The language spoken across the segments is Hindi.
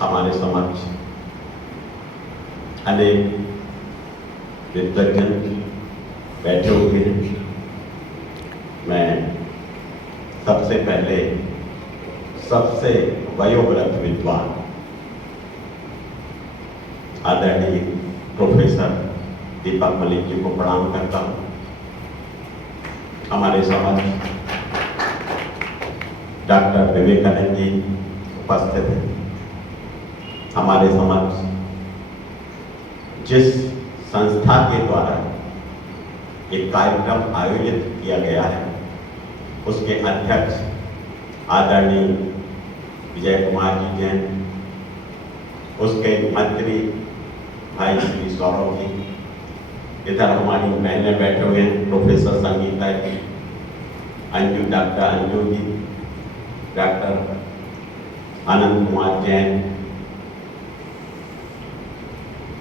हमारे समक्ष अनेक विद्वजन बैठे हुए हैं। मैं सबसे पहले सबसे वयोवृद्ध विद्वान आदरणीय प्रोफेसर दीपक मलिक जी को प्रणाम करता हूँ। हमारे समक्ष डॉक्टर विवेकानंद जी उपस्थित हैं। हमारे समक्ष जिस संस्था के द्वारा एक कार्यक्रम आयोजित किया गया है उसके अध्यक्ष आदरणीय विजय कुमार जी जैन, उसके मंत्री भाई श्री सौरभ जी, इधर हमारी बहनें बैठे हुए हैं, प्रोफेसर संगीता जी, अंजू, डॉक्टर अंजू जी, डॉक्टर आनंद कुमार जैन,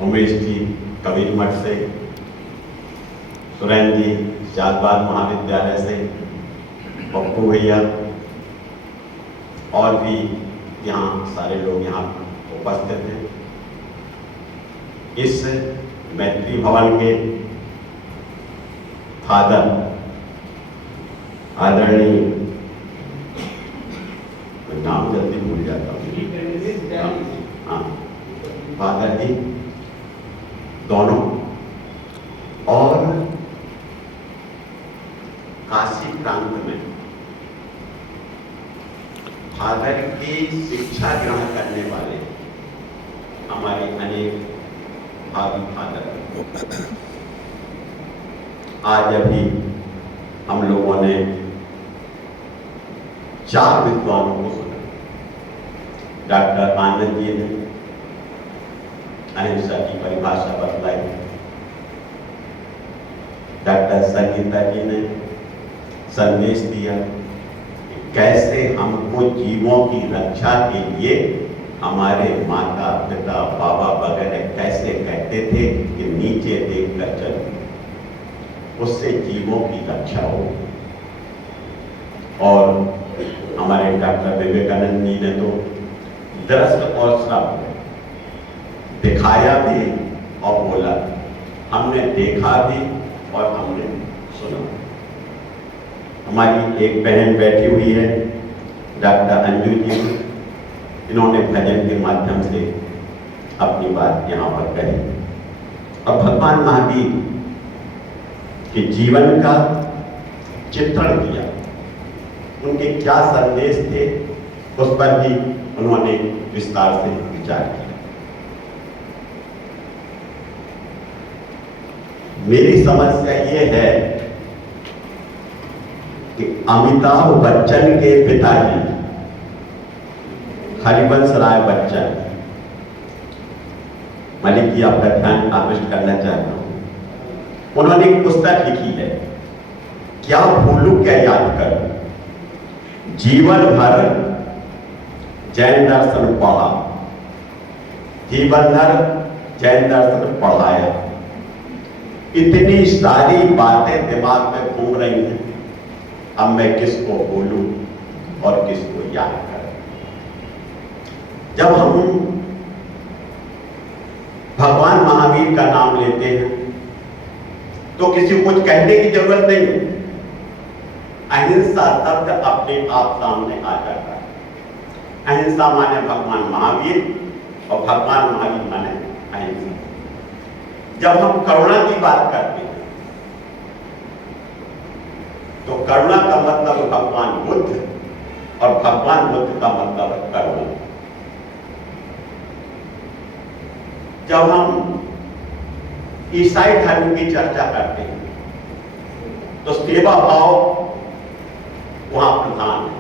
उमेश जी कबीर मठ से, सुरेंद्र जी शाहबाद महाविद्यालय से, पप्पू भैया और भी यहाँ सारे लोग यहाँ उपस्थित हैं। इस मैत्री भवन के फादर आदरणीय, नाम जल्दी भूल जाता हूँ, हाँ, फादर जी दोनों, और काशी प्रांत में फादर की शिक्षा ग्रहण करने वाले हमारे अनेक भावी फादर। आज अभी हम लोगों ने 4 विद्वानों को सुना। डॉक्टर आनंद जी ने अहिंसा की परिभाषा बतलाई, डॉक्टर संगीता जी ने संदेश दिया कि कैसे हमको जीवों की रक्षा के लिए हमारे माता पिता बाबा वगैरह कैसे कहते थे कि नीचे देखकर चलो, उससे जीवों की रक्षा हो। और हमारे डॉक्टर विवेकानंद जी ने तो दृश्य और श्रव्य दिखाया भी और बोला, हमने देखा भी और हमने सुना। हमारी एक बहन बैठी हुई है डॉक्टर अंजू जी, इन्होंने भजन के माध्यम से अपनी बात यहाँ पर कही और भगवान महावीर के जीवन का चित्रण किया। उनके क्या संदेश थे उस पर भी उन्होंने विस्तार से विचार किया। मेरी समस्या ये है कि अमिताभ बच्चन के पिताजी हरिवंश राय बच्चन, मलिक जी आपका ध्यान आकृष्ट करना चाहता हूं, उन्होंने एक पुस्तक लिखी है, क्या भूलूं क्या याद करूं, जीवन भर जैन दर्शन पढ़ा, जीवन भर जैन दर्शन पढ़ाया। इतनी सारी बातें दिमाग में घूम रही हैं, अब मैं किसको बोलूं और किसको याद करूं। जब हम भगवान महावीर का नाम लेते हैं तो किसी को कुछ कहने की जरूरत नहीं है, अहिंसा शब्द अपने आप सामने आ जाता है। अहिंसा माने भगवान महावीर और भगवान महावीर माने अहिंसा। जब हम करुणा की बात करते हैं तो करुणा का मतलब भगवान बुद्ध और भगवान बुद्ध का मतलब करुणा। जब हम ईसाई धर्म की चर्चा करते हैं तो सेवा भाव वहां प्रधान है।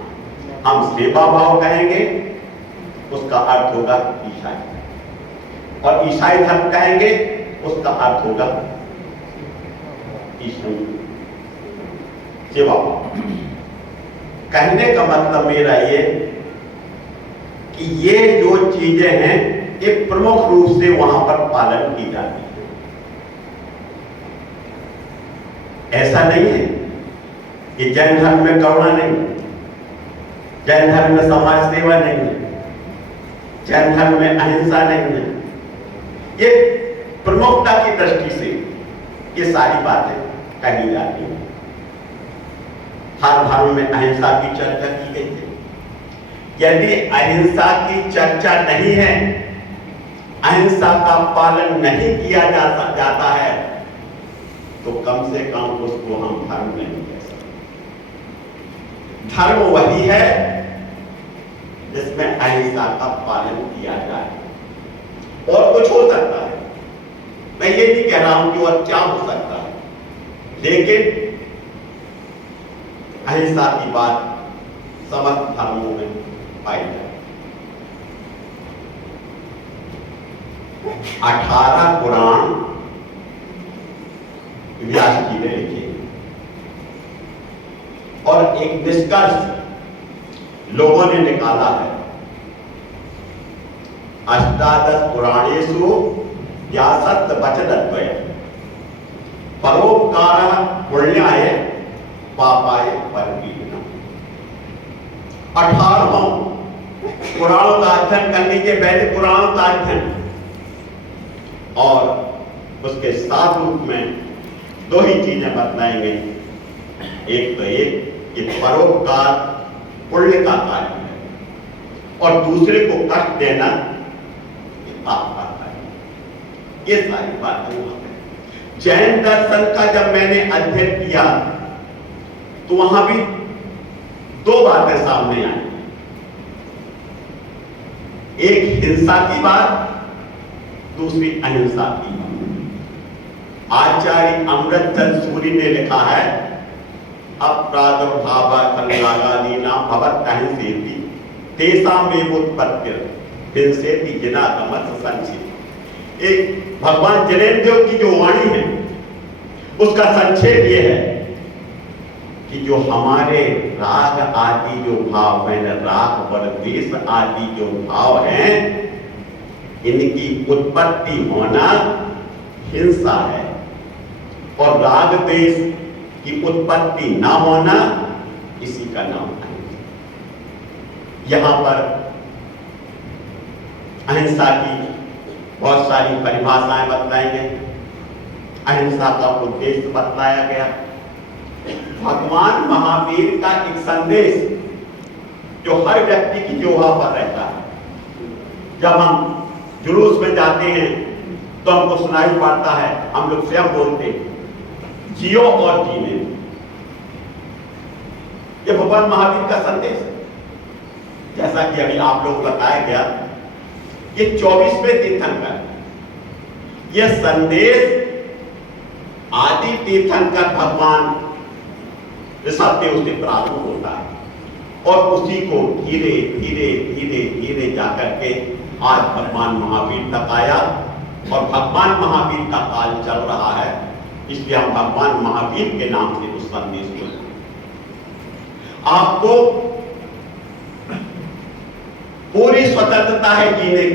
हम सेवा भाव कहेंगे उसका अर्थ होगा ईसाई, और ईसाई धर्म कहेंगे उसका अर्थ होगा ईश्वर सेवा। कहने का मतलब मेरा ये कि ये जो चीजें हैं ये प्रमुख रूप से वहां पर पालन की जाती है। ऐसा नहीं है कि जैन धर्म में करुणा नहीं, जैन धर्म में समाज सेवा नहीं है, जैन धर्म में अहिंसा नहीं है। ये प्रमुखता की दृष्टि से ये सारी बातें कही जाती हैं। हर धर्म में अहिंसा की चर्चा की गई है। यदि अहिंसा की चर्चा नहीं है, अहिंसा का पालन नहीं किया जाता है, तो कम से कम उसको हम धर्म नहीं कह सकते। धर्म वही है जिसमें अहिंसा का पालन किया जाए। और कुछ हो सकता है, मैं ये नहीं कह रहा हूं कि और क्या हो सकता है, लेकिन अहिंसा की बात समस्त धर्मों में पाई जाए। 18 पुराण व्यास जी ने लिखे और एक निष्कर्ष लोगों ने निकाला है। अष्टादश पुराणेषु व्यासत्व वचनद्वय परोपकार पुण्याय पापाय परपीडनम्। 18 पुराणों का अध्ययन करने के पहले पुराणों का अध्ययन और उसके साथ रूप में दो ही चीजें बतलाएंगे। एक तो ये परोपकार पुण्य का कार्य है और दूसरे को कष्ट देना पाप का कार्य। ये सारी बातें वहां पे जैन दर्शन का जब मैंने अध्ययन किया तो वहां भी दो बातें सामने आई। एक हिंसा की बात, दूसरी अहिंसा की बात। आचार्य अमृतचंद सूरी ने लिखा है, अप्रादुर्भाव खलनागादीना भवत अहिंसेति तेषामेवोत्पत्तिर् हिंसेति जिनागमत् संक्षेप। एक भगवान जनेन्द्र की जो वाणी है उसका संक्षेप ये है कि जो हमारे राग आदि जो भाव है, राग और द्वेष आदि जो भाव हैं, इनकी उत्पत्ति होना हिंसा है और राग द्वेष की उत्पत्ति ना होना इसी का नाम है। यहां पर अहिंसा की बहुत सारी परिभाषाएं बतलाई गई। अहिंसा का उद्देश्य बतलाया गया। भगवान महावीर का एक संदेश जो हर व्यक्ति की जोहा पर रहता है। जब हम जुलूस में जाते हैं तो हमको सुनाई पड़ता है, हम लोग स्वयं बोलते हैं, जियो और जीने। ये भगवान महावीर का संदेश है। जैसा कि अभी आप लोग बताया गया, ये 24वें तीर्थंकर, यह संदेश आदि तीर्थंकर भगवान ऋषभदेव से प्रारंभ होता है और उसी को धीरे धीरे धीरे धीरे जाकर के आज भगवान महावीर तक आया और भगवान महावीर का काल चल रहा है। इसलिए हम भगवान महावीर के नाम से उस संदेश को आपको पूरी स्वतंत्रता है जीने